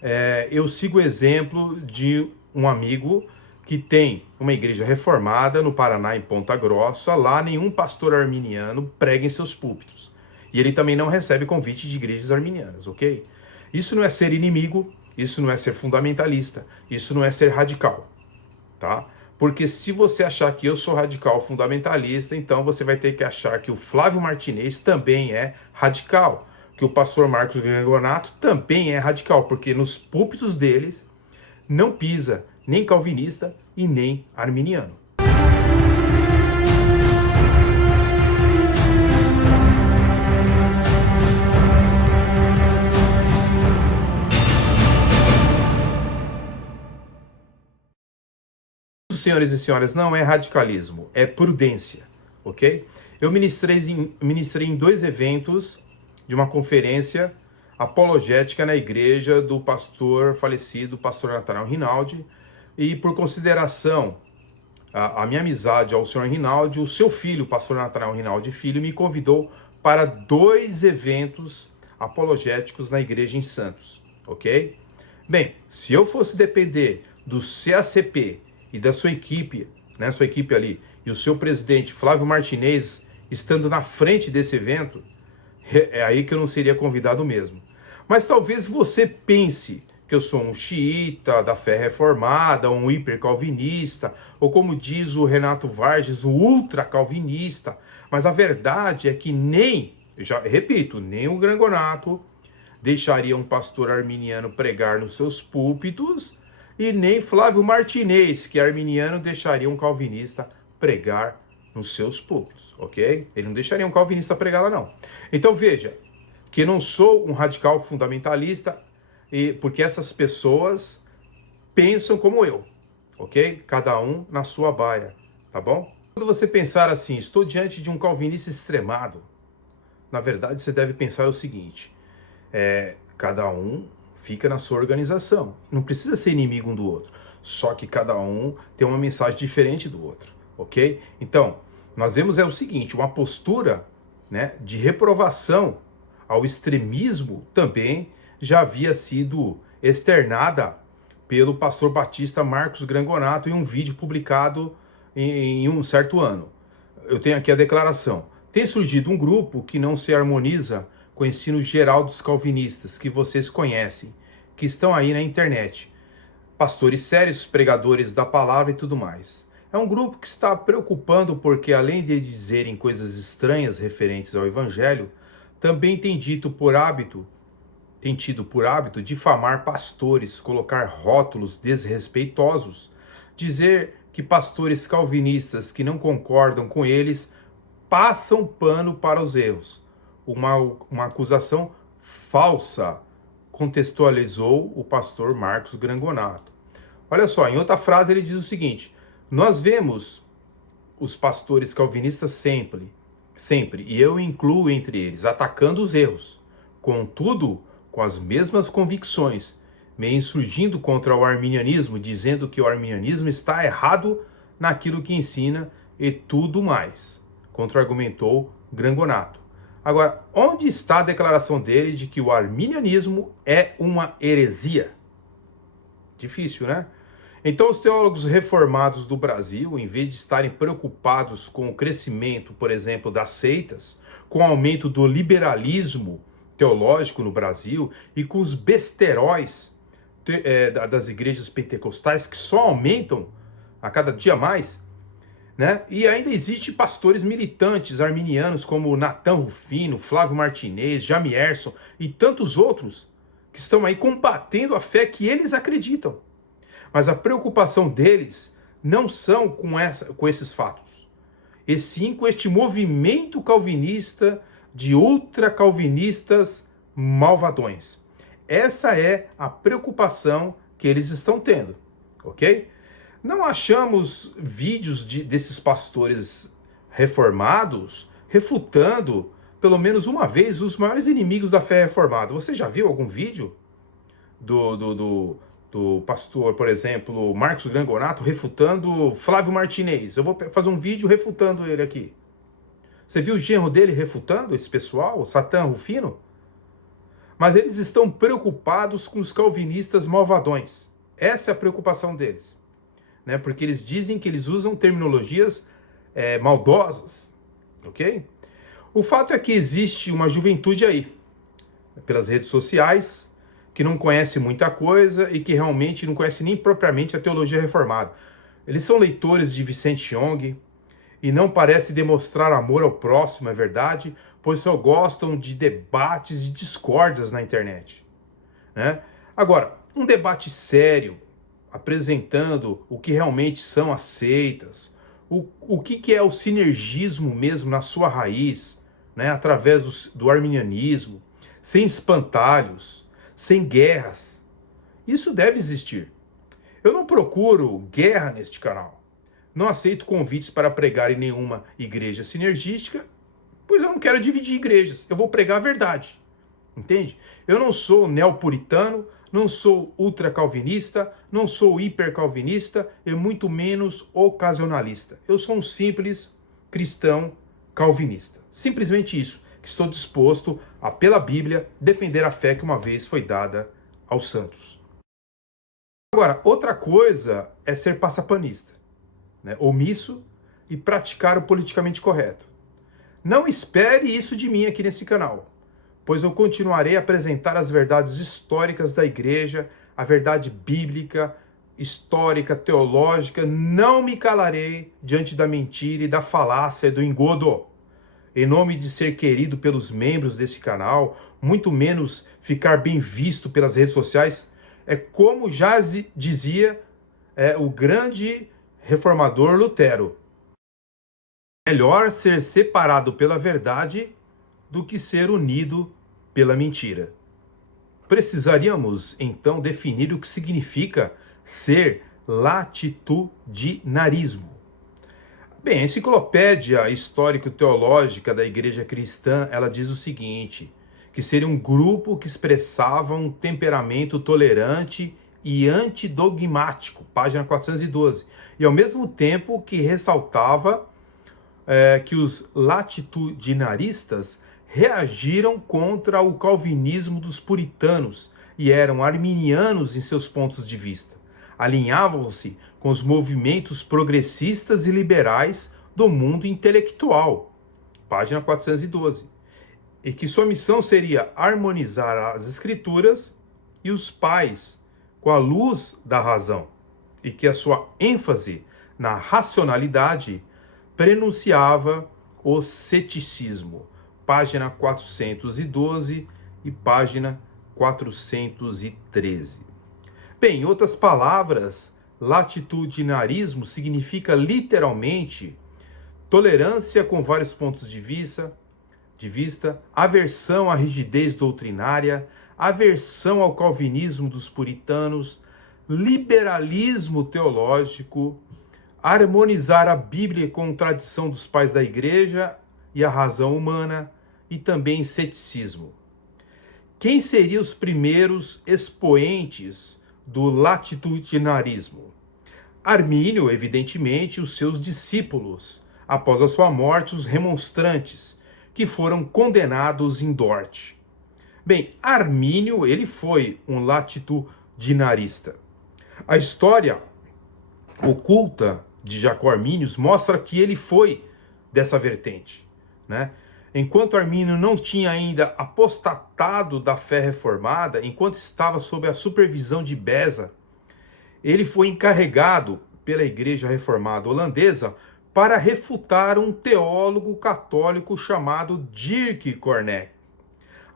Eu sigo o exemplo de um amigo que tem uma igreja reformada no Paraná, em Ponta Grossa. Lá nenhum pastor arminiano prega em seus púlpitos. E ele também não recebe convite de igrejas arminianas, ok? Isso não é ser inimigo, isso não é ser fundamentalista, isso não é ser radical, tá? Porque se você achar que eu sou radical fundamentalista, então você vai ter que achar que o Flávio Martinez também é radical, que o pastor Marcos Grangonato também é radical, porque nos púlpitos deles não pisa nem calvinista e nem arminiano. Senhores e senhoras, não é radicalismo, é prudência, ok? Eu ministrei em 2 eventos de uma conferência apologética na igreja do pastor falecido, pastor Natanael Rinaldi, e por consideração a minha amizade ao senhor Rinaldi, o seu filho, o pastor Natanael Rinaldi Filho, me convidou para 2 eventos apologéticos na igreja em Santos, ok? Bem, se eu fosse depender do CACP e da sua equipe, né, sua equipe ali, e o seu presidente Flávio Martinez estando na frente desse evento, é aí que eu não seria convidado mesmo. Mas talvez você pense que eu sou um xiita da fé reformada, um hipercalvinista, ou como diz o Renato Vargas, um ultracalvinista. Mas a verdade é que nem, já repito, nem o Grangonato deixaria um pastor arminiano pregar nos seus púlpitos, e nem Flávio Martinez, que é arminiano, deixaria um calvinista pregar nos seus púlpitos, ok? Ele não deixaria um calvinista pregar lá, não. Então veja, que não sou um radical fundamentalista, porque essas pessoas pensam como eu, ok? Cada um na sua baia, tá bom? Quando você pensar assim, estou diante de um calvinista extremado, na verdade você deve pensar o seguinte, cada um fica na sua organização, não precisa ser inimigo um do outro, só que cada um tem uma mensagem diferente do outro, ok? Então, nós vemos o seguinte, uma postura, né, de reprovação ao extremismo também já havia sido externada pelo pastor batista Marcos Grangonato em um vídeo publicado em um certo ano. Eu tenho aqui a declaração. Tem surgido um grupo que não se harmoniza com o ensino geral dos calvinistas, que vocês conhecem, que estão aí na internet. Pastores sérios, pregadores da palavra e tudo mais. É um grupo que está preocupando porque, além de dizerem coisas estranhas referentes ao evangelho, também tem tido por hábito difamar pastores, colocar rótulos desrespeitosos, dizer que pastores calvinistas que não concordam com eles passam pano para os erros. Uma acusação falsa, contextualizou o pastor Marcos Grangonato. Olha só, em outra frase ele diz o seguinte, nós vemos os pastores calvinistas sempre, e eu incluo entre eles, atacando os erros, contudo, com as mesmas convicções, me insurgindo contra o arminianismo, dizendo que o arminianismo está errado naquilo que ensina e tudo mais, contra-argumentou Grangonato. Agora, onde está a declaração dele de que o arminianismo é uma heresia? Difícil, né? Então, os teólogos reformados do Brasil, em vez de estarem preocupados com o crescimento, por exemplo, das seitas, com o aumento do liberalismo teológico no Brasil e com os besteróis das igrejas pentecostais que só aumentam a cada dia mais, né? E ainda existe pastores militantes arminianos como Natan Rufino, Flávio Martinez, Jamierson e tantos outros que estão aí combatendo a fé que eles acreditam. Mas a preocupação deles não são com esses fatos, e sim com este movimento calvinista de ultracalvinistas malvadões. Essa é a preocupação que eles estão tendo, ok? Não achamos vídeos desses pastores reformados refutando, pelo menos uma vez, os maiores inimigos da fé reformada. Você já viu algum vídeo do pastor, por exemplo, Marcos Grangonato refutando Flávio Martinez? Eu vou fazer um vídeo refutando ele aqui. Você viu o genro dele refutando esse pessoal, Natan Rufino? Mas eles estão preocupados com os calvinistas malvadões. Essa é a preocupação deles, né? Porque eles dizem que eles usam terminologias maldosas, ok? O fato é que existe uma juventude aí, pelas redes sociais, que não conhece muita coisa e que realmente não conhece nem propriamente a teologia reformada. Eles são leitores de Vicente Young e não parecem demonstrar amor ao próximo, é verdade, pois só gostam de debates e discórdias na internet, né? Agora, um debate sério, apresentando o que realmente são as seitas, o que é o sinergismo mesmo na sua raiz, né? Através do arminianismo, sem espantalhos, sem guerras. Isso deve existir. Eu não procuro guerra neste canal. Não aceito convites para pregar em nenhuma igreja sinergística, pois eu não quero dividir igrejas. Eu vou pregar a verdade. Entende? Eu não sou neopuritano, não sou ultracalvinista, não sou hipercalvinista e muito menos ocasionalista. Eu sou um simples cristão calvinista. Simplesmente isso, que estou disposto a, pela Bíblia, defender a fé que uma vez foi dada aos santos. Agora, outra coisa é ser passapanista, né? Omisso e praticar o politicamente correto. Não espere isso de mim aqui nesse canal, pois eu continuarei a apresentar as verdades históricas da igreja, a verdade bíblica, histórica, teológica. Não me calarei diante da mentira e da falácia e do engodo. Em nome de ser querido pelos membros desse canal, muito menos ficar bem visto pelas redes sociais, é como já dizia o grande reformador Lutero: melhor ser separado pela verdade do que ser unido pela mentira. Precisaríamos, então, definir o que significa ser latitudinarismo. Bem, a enciclopédia histórico-teológica da Igreja Cristã, ela diz o seguinte, que seria um grupo que expressava um temperamento tolerante e antidogmático, página 412, e ao mesmo tempo que ressaltava que os latitudinaristas reagiram contra o calvinismo dos puritanos e eram arminianos em seus pontos de vista. Alinhavam-se com os movimentos progressistas e liberais do mundo intelectual, página 412, e que sua missão seria harmonizar as escrituras e os pais com a luz da razão, e que a sua ênfase na racionalidade prenunciava o ceticismo, página 412 e página 413. Bem, em outras palavras, latitudinarismo significa literalmente tolerância com vários pontos de vista, aversão à rigidez doutrinária, aversão ao calvinismo dos puritanos, liberalismo teológico, harmonizar a Bíblia com a tradição dos pais da igreja e a razão humana, e também ceticismo. Quem seriam os primeiros expoentes do latitudinarismo? Armínio, evidentemente, os seus discípulos, após a sua morte, os remonstrantes, que foram condenados em Dort. Bem, Armínio, ele foi um latitudinarista. A história oculta de Jacó Arminius mostra que ele foi dessa vertente, né? Enquanto Armínio não tinha ainda apostatado da fé reformada, enquanto estava sob a supervisão de Beza, ele foi encarregado pela Igreja Reformada Holandesa para refutar um teólogo católico chamado Dirk Cornec.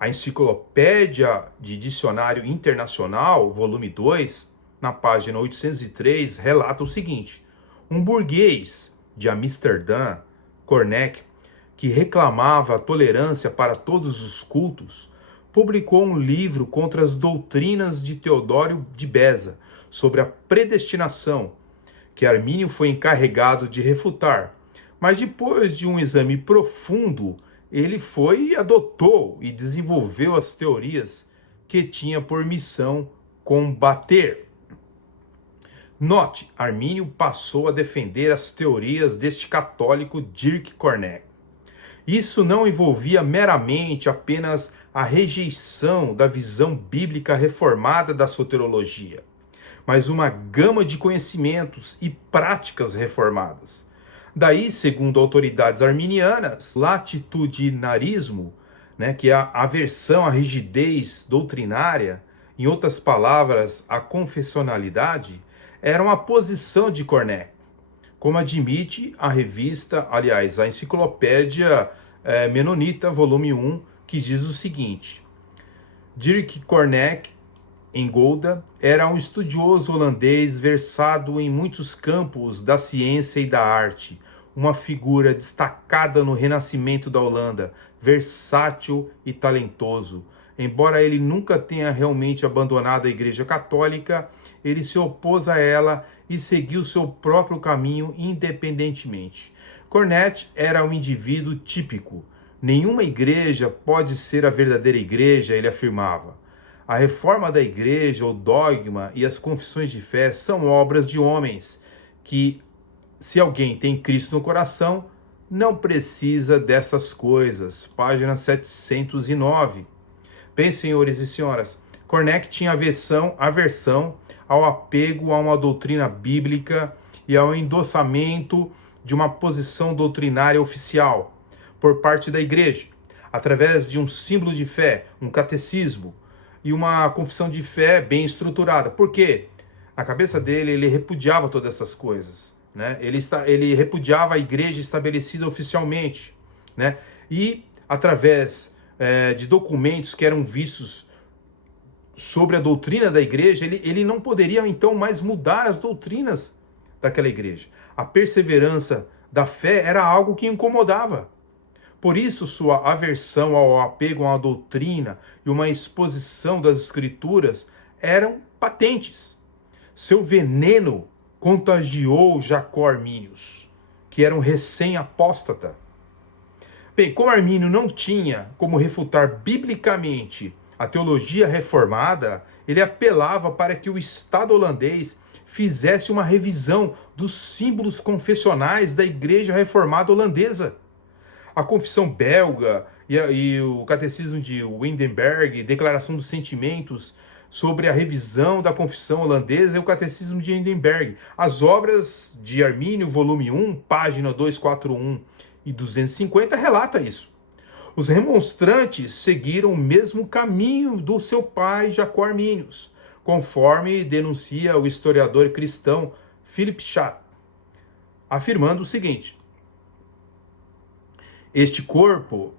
A Enciclopédia de Dicionário Internacional, volume 2, na página 803, relata o seguinte: um burguês de Amsterdã, Cornec, que reclamava a tolerância para todos os cultos, publicou um livro contra as doutrinas de Teodório de Beza sobre a predestinação, que Armínio foi encarregado de refutar. Mas depois de um exame profundo, ele foi e adotou e desenvolveu as teorias que tinha por missão combater. Note, Armínio passou a defender as teorias deste católico Dirk Cornec. Isso não envolvia meramente apenas a rejeição da visão bíblica reformada da soteriologia, mas uma gama de conhecimentos e práticas reformadas. Daí, segundo autoridades arminianas, latitudinarismo, né, que é a aversão à rigidez doutrinária, em outras palavras, a confessionalidade, era uma posição de Corneille, como admite a revista, aliás, a Enciclopédia Menonita, volume 1, que diz o seguinte: Dirk Corneille em Gouda era um estudioso holandês versado em muitos campos da ciência e da arte, uma figura destacada no renascimento da Holanda, versátil e talentoso. Embora ele nunca tenha realmente abandonado a Igreja Católica, ele se opôs a ela e seguiu seu próprio caminho independentemente. Corneille era um indivíduo típico. Nenhuma igreja pode ser a verdadeira igreja, ele afirmava. A reforma da igreja, o dogma e as confissões de fé são obras de homens que, se alguém tem Cristo no coração, não precisa dessas coisas. Página 709. Bem, senhores e senhoras, Corneille tinha aversão ao apego a uma doutrina bíblica e ao endossamento de uma posição doutrinária oficial por parte da igreja, através de um símbolo de fé, um catecismo e uma confissão de fé bem estruturada. Por quê? Na cabeça dele, ele repudiava todas essas coisas, né? Ele repudiava a igreja estabelecida oficialmente, né? E através de documentos que eram vistos sobre a doutrina da igreja, ele não poderia então mais mudar as doutrinas daquela igreja. A perseverança da fé era algo que incomodava. Por isso, sua aversão ao apego a uma doutrina e uma exposição das escrituras eram patentes. Seu veneno contagiou Jacó Arminius, que era um recém-apóstata. Bem, como Armínio não tinha como refutar biblicamente a teologia reformada, ele apelava para que o Estado holandês fizesse uma revisão dos símbolos confessionais da Igreja Reformada Holandesa. A confissão belga e o catecismo de Wittenberg, declaração dos sentimentos sobre a revisão da confissão holandesa e o catecismo de Wittenberg. As obras de Armínio, volume 1, página 241 e 250, relata isso. Os remonstrantes seguiram o mesmo caminho do seu pai Jacó Arminius, conforme denuncia o historiador cristão Philip Schaff, afirmando o seguinte: este corpo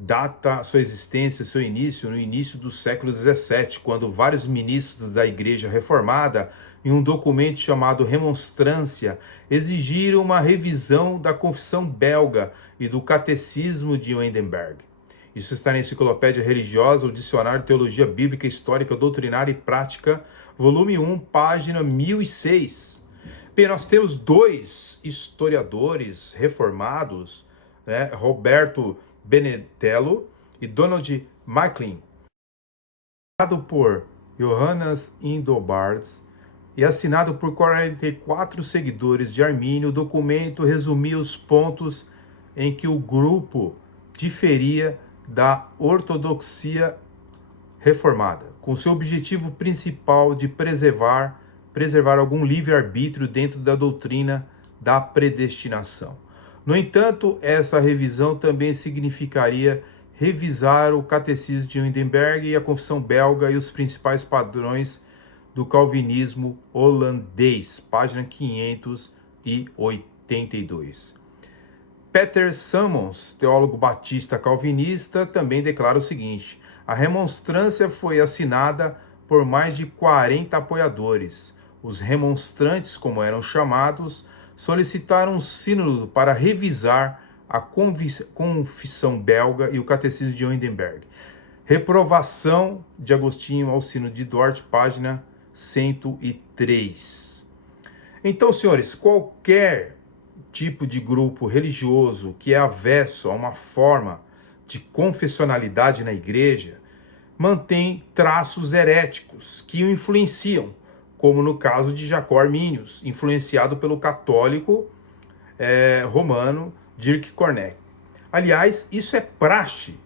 data sua existência, seu início, no início do século XVII, quando vários ministros da Igreja Reformada, em um documento chamado Remonstrância, exigiram uma revisão da confissão belga e do catecismo de Wittenberg. Isso está na Enciclopédia Religiosa, o Dicionário de Teologia Bíblica, Histórica, Doutrinária e Prática, volume 1, página 1006. Bem, nós temos dois historiadores reformados, né, Roberto Benetello e Donald Macklin, assinado por Johannes Indobards e assinado por 44 seguidores de Armínio. O documento resumia os pontos em que o grupo diferia da ortodoxia reformada, com seu objetivo principal de preservar algum livre-arbítrio dentro da doutrina da predestinação. No entanto, essa revisão também significaria revisar o catecismo de Wittenberg e a confissão belga e os principais padrões do calvinismo holandês, página 582. Peter Sammons, teólogo batista calvinista, também declara o seguinte: a remonstrância foi assinada por mais de 40 apoiadores. Os remonstrantes, como eram chamados, solicitaram um sínodo para revisar a confissão belga e o catecismo de Wittenberg. Reprovação de Agostinho ao sínodo de Dort, página 103. Então, senhores, qualquer tipo de grupo religioso que é avesso a uma forma de confessionalidade na igreja mantém traços heréticos que o influenciam, como no caso de Jacó Arminius, influenciado pelo católico romano Dirk Corneille. Aliás, isso é praxe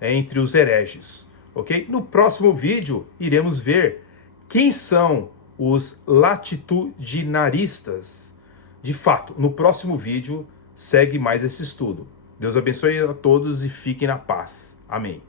entre os hereges, ok? No próximo vídeo, iremos ver quem são os latitudinaristas. De fato, no próximo vídeo, segue mais esse estudo. Deus abençoe a todos e fiquem na paz. Amém.